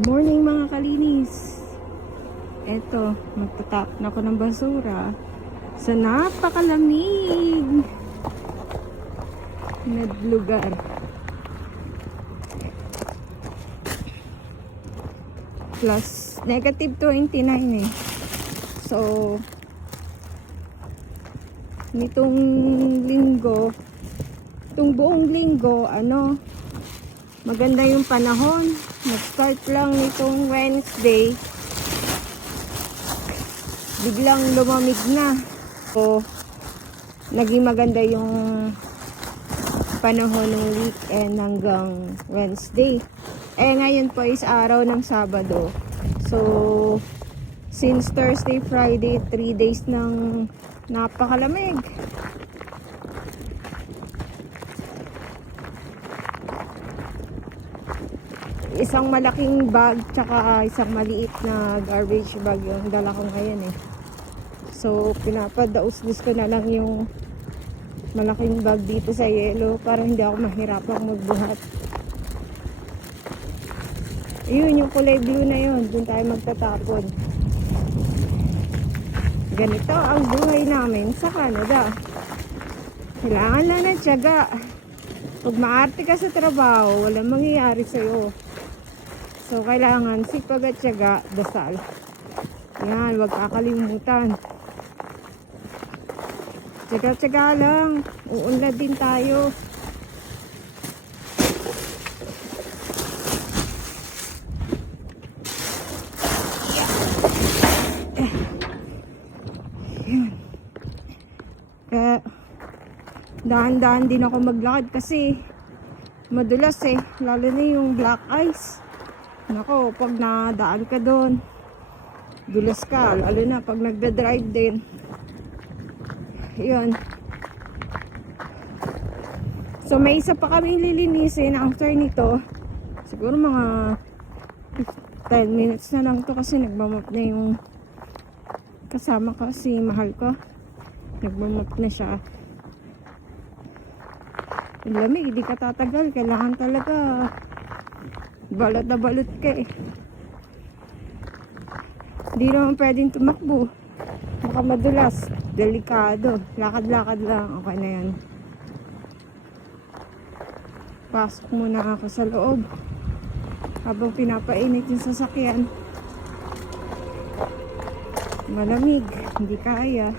Morning mga kalinis. Eto, magtatap na ako ng basura sa napakalamig na lugar. Plus negative 29 eh. So nitong linggo, itong buong linggo, maganda yung panahon. Nag-start lang nitong Wednesday, biglang lumamig na. So, naging maganda yung panahon ng weekend hanggang Wednesday. Ngayon po is araw ng Sabado. So, since Thursday, Friday, 3 days ng napakalamig. Isang malaking bag tsaka isang maliit na garbage bag yung dala ko ngayon eh. So pinapadaus-dus ko na lang yung malaking bag dito sa yelo para hindi ako mahirapang magbuhat. Yun yung kulay blue na yun, dun tayo magtatapon. Ganito ang buhay namin sa Canada. Kailangan lang ng tiyaga. Pag maarte ka sa trabaho, walang mangyayari sa'yo. So, kailangan sipag at tiyaga, dasal. Yan, huwag kakalimutan. Tiyaga-tiyaga lang. Uunlad din tayo. Yan. Kaya, dahan-dahan din ako maglakad kasi madulas eh. Lalo na yung black ice. Nako, pag nadaan ka doon, dulas ka, lalo na pag nagda-drive din. Yun. So, may isa pa kaming lilinisin after nito. Siguro mga 10 minutes na lang to kasi nagmamap na yung kasama ko, si mahal ko. Nagmamap na siya. Ang lamig, hindi ka tatagal. Kailangan talaga balot na balot ka eh. Hindi naman pwedeng tumakbo. Baka madulas. Delikado. Lakad-lakad lang. Okay na yan. Pasok muna ako sa loob habang pinapainit yung sasakyan. Malamig. Hindi kaya.